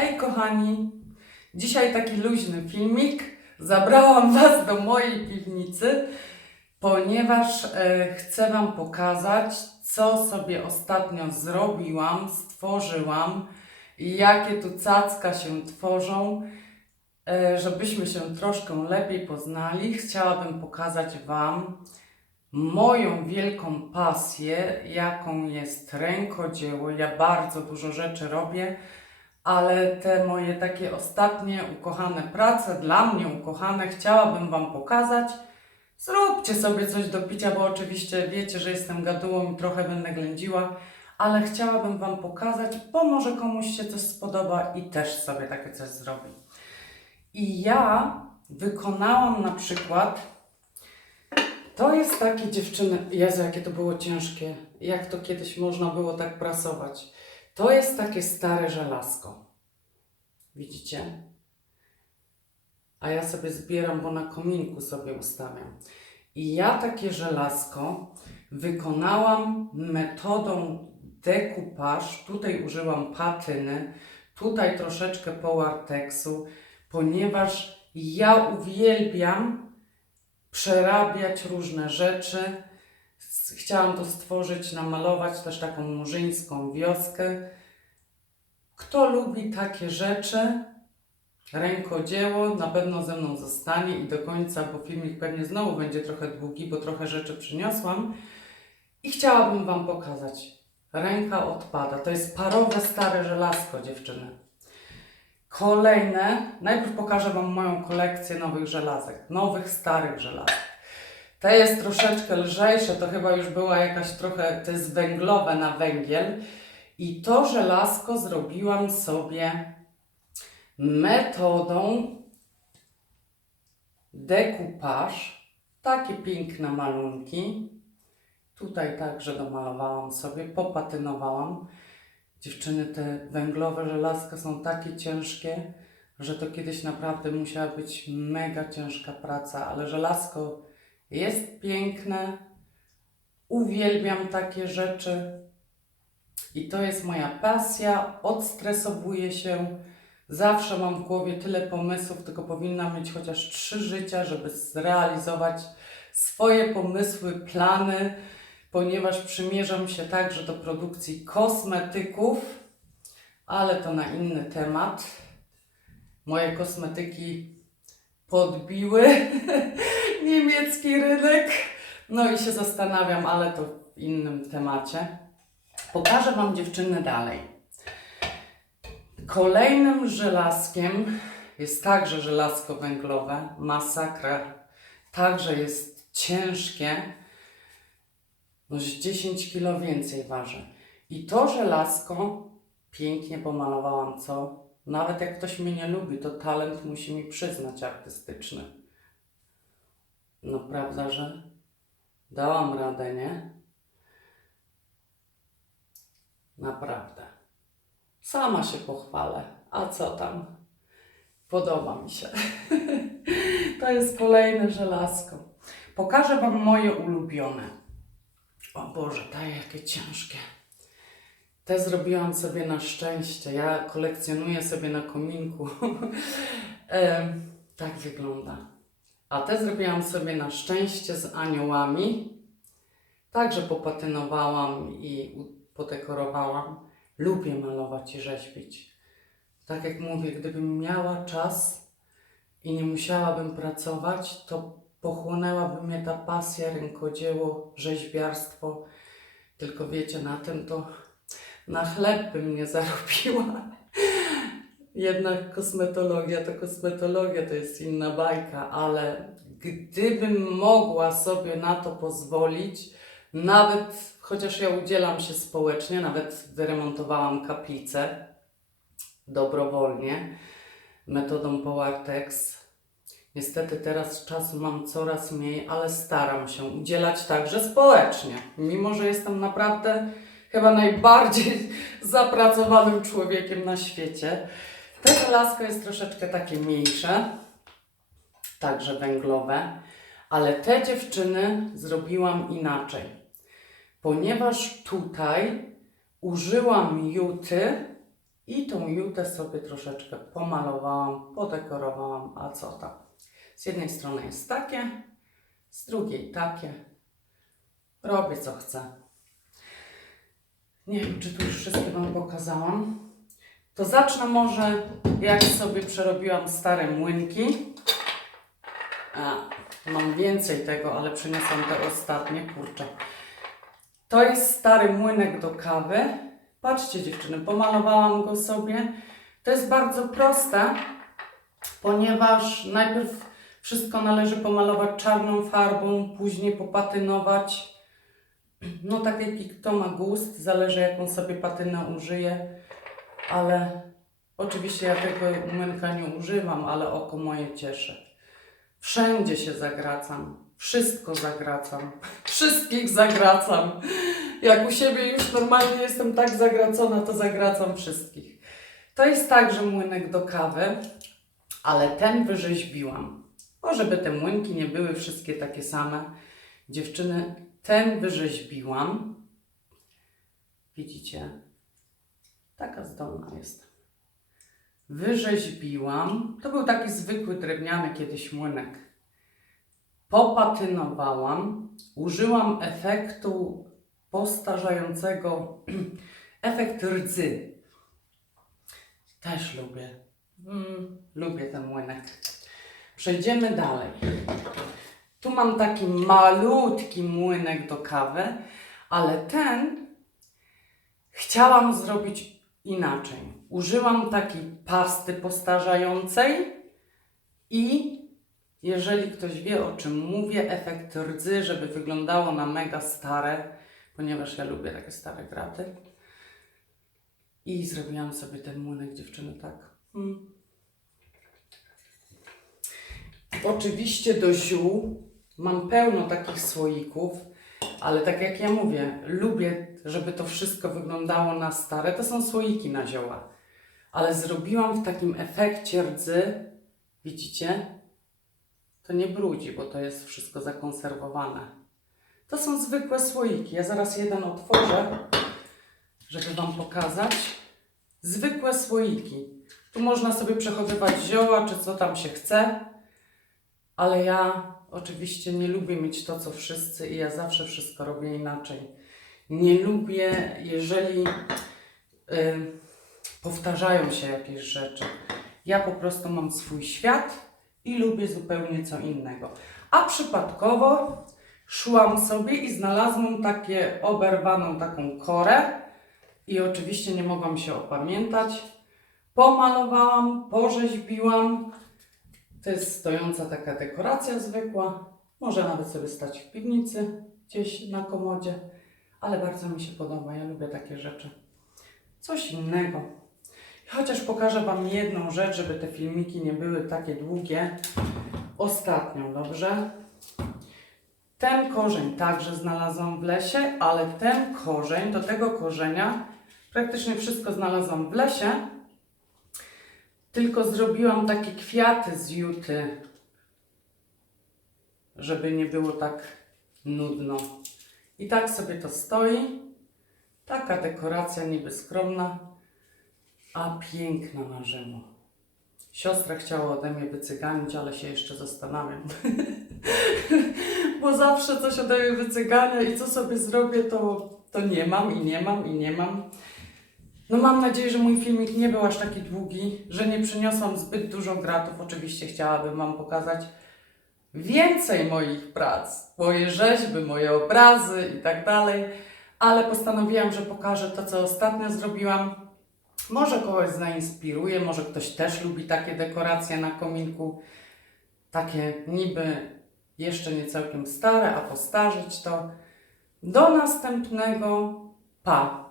Hej kochani! Dzisiaj taki luźny filmik. Zabrałam Was do mojej piwnicy, ponieważ e, chcę Wam pokazać, co sobie ostatnio zrobiłam, stworzyłam jakie tu cacka się tworzą, e, żebyśmy się troszkę lepiej poznali. Chciałabym pokazać Wam moją wielką pasję, jaką jest rękodzieło. Ja bardzo dużo rzeczy robię ale te moje takie ostatnie ukochane prace, dla mnie ukochane, chciałabym Wam pokazać. Zróbcie sobie coś do picia, bo oczywiście wiecie, że jestem gadułą i trochę będę ględziła, ale chciałabym Wam pokazać, bo może komuś się coś spodoba i też sobie takie coś zrobi. I ja wykonałam na przykład, to jest takie dziewczyny, Jezu, jakie to było ciężkie, jak to kiedyś można było tak prasować. To jest takie stare żelazko. Widzicie? A ja sobie zbieram, bo na kominku sobie ustawiam. I ja takie żelazko wykonałam metodą dekupaż. Tutaj użyłam patyny, tutaj troszeczkę polarteksu, ponieważ ja uwielbiam przerabiać różne rzeczy. Chciałam to stworzyć, namalować też taką murzyńską wioskę. Kto lubi takie rzeczy, rękodzieło, na pewno ze mną zostanie i do końca, bo filmik pewnie znowu będzie trochę długi, bo trochę rzeczy przyniosłam. I chciałabym Wam pokazać. Ręka odpada. To jest parowe stare żelazko, dziewczyny. Kolejne, najpierw pokażę Wam moją kolekcję nowych żelazek, nowych starych żelazek. Te jest troszeczkę lżejsze, to chyba już była jakaś trochę, to jest węglowe na węgiel. I to żelazko zrobiłam sobie metodą dekupaż. Takie piękne malunki. Tutaj także domalowałam sobie, popatynowałam. Dziewczyny, te węglowe żelazka są takie ciężkie, że to kiedyś naprawdę musiała być mega ciężka praca, ale żelazko jest piękne. Uwielbiam takie rzeczy. I to jest moja pasja. Odstresowuję się. Zawsze mam w głowie tyle pomysłów, tylko powinnam mieć chociaż trzy życia, żeby zrealizować swoje pomysły, plany, ponieważ przymierzam się także do produkcji kosmetyków, ale to na inny temat. Moje kosmetyki podbiły niemiecki rynek. No i się zastanawiam, ale to w innym temacie. Pokażę Wam dziewczyny dalej. Kolejnym żelazkiem jest także żelazko węglowe, masakra. Także jest ciężkie, no z 10 kg więcej waży. I to żelazko pięknie pomalowałam, co? Nawet jak ktoś mnie nie lubi, to talent musi mi przyznać artystyczny. No prawda, że dałam radę, nie? Naprawdę. Sama się pochwalę. A co tam? Podoba mi się. to jest kolejne żelazko. Pokażę Wam moje ulubione. O Boże, te jakie ciężkie. Te zrobiłam sobie na szczęście. Ja kolekcjonuję sobie na kominku. Em, tak wygląda. A te zrobiłam sobie na szczęście z aniołami. Także popatynowałam i podekorowałam. Lubię malować i rzeźbić. Tak jak mówię, gdybym miała czas i nie musiałabym pracować, to pochłonęłaby mnie ta pasja, rękodzieło, rzeźbiarstwo. Tylko wiecie, na tym to na chleb bym nie zarobiła. Jednak kosmetologia to kosmetologia, to jest inna bajka, ale gdybym mogła sobie na to pozwolić, nawet chociaż ja udzielam się społecznie, nawet wyremontowałam kaplicę dobrowolnie metodą Polartex. Niestety teraz czasu mam coraz mniej, ale staram się udzielać także społecznie, mimo że jestem naprawdę chyba najbardziej zapracowanym człowiekiem na świecie. To żelazko jest troszeczkę takie mniejsze, także węglowe, ale te dziewczyny zrobiłam inaczej, ponieważ tutaj użyłam juty I tą jutę sobie troszeczkę pomalowałam, podekorowałam, a co tam. Z jednej strony jest takie, z drugiej takie. Robię co chcę. Nie wiem, czy tu już wszystkie Wam pokazałam. To zacznę może, jak sobie przerobiłam stare młynki. A, mam więcej tego, ale przyniosłam te ostatnie, kurczę. To jest stary młynek do kawy. Patrzcie dziewczyny, pomalowałam go sobie. To jest bardzo proste, ponieważ najpierw wszystko należy pomalować czarną farbą, później popatynować. No tak jaki kto ma gust, zależy jaką sobie patynę użyje, ale oczywiście ja tego młynka nie używam, ale oko moje cieszy. Wszędzie się zagracam, wszystko zagracam, wszystkich zagracam. Jak u siebie już normalnie jestem tak zagracona, to zagracam wszystkich. To jest tak, że młynek do kawy, ale ten wyrzeźbiłam. O, żeby te młynki nie były wszystkie takie same. Dziewczyny, ten wyrzeźbiłam. Widzicie? Taka zdolna jest. Wyrzeźbiłam. To był taki zwykły drewniany kiedyś młynek. Popatynowałam. Użyłam efektu postarzającego efekt rdzy. Też lubię. Mm, lubię ten młynek. Przejdziemy dalej. Tu mam taki malutki młynek do kawy, ale ten chciałam zrobić inaczej. Użyłam takiej pasty postarzającej i jeżeli ktoś wie o czym mówię, efekt rdzy, żeby wyglądało na mega stare, ponieważ ja lubię takie stare graty. I zrobiłam sobie ten młynek dziewczyny tak. Mm. Oczywiście do ziół mam pełno takich słoików, ale tak jak ja mówię, lubię, żeby to wszystko wyglądało na stare. To są słoiki na zioła. Ale zrobiłam w takim efekcie rdzy, widzicie? To nie brudzi, bo to jest wszystko zakonserwowane. To są zwykłe słoiki. Ja zaraz jeden otworzę, żeby Wam pokazać. Zwykłe słoiki. Tu można sobie przechowywać zioła, czy co tam się chce, ale ja oczywiście nie lubię mieć to, co wszyscy i ja zawsze wszystko robię inaczej. Nie lubię, jeżeli y, powtarzają się jakieś rzeczy. Ja po prostu mam swój świat i lubię zupełnie co innego. A przypadkowo szłam sobie i znalazłam takie oberwaną taką korę i oczywiście nie mogłam się opamiętać. Pomalowałam, porzeźbiłam. To jest stojąca taka dekoracja zwykła. Może nawet sobie stać w piwnicy, gdzieś na komodzie, ale bardzo mi się podoba. Ja lubię takie rzeczy. Coś innego. Chociaż pokażę Wam jedną rzecz, żeby te filmiki nie były takie długie. Ostatnią, dobrze? Ten korzeń także znalazłam w lesie, ale ten korzeń, do tego korzenia praktycznie wszystko znalazłam w lesie. Tylko zrobiłam takie kwiaty z juty, żeby nie było tak nudno. I tak sobie to stoi. Taka dekoracja niby skromna, a piękna na żywo. Siostra chciała ode mnie wycyganić, ale się jeszcze zastanawiam. Bo zawsze coś ode mnie wycygania i co sobie zrobię, to, to nie mam i nie mam i nie mam. No mam nadzieję, że mój filmik nie był aż taki długi, że nie przyniosłam zbyt dużo gratów. Oczywiście chciałabym Wam pokazać więcej moich prac, moje rzeźby, moje obrazy i tak dalej, ale postanowiłam, że pokażę to, co ostatnio zrobiłam. Może kogoś zainspiruje, może ktoś też lubi takie dekoracje na kominku, takie niby jeszcze nie całkiem stare, a postarzyć to. Do następnego. Pa!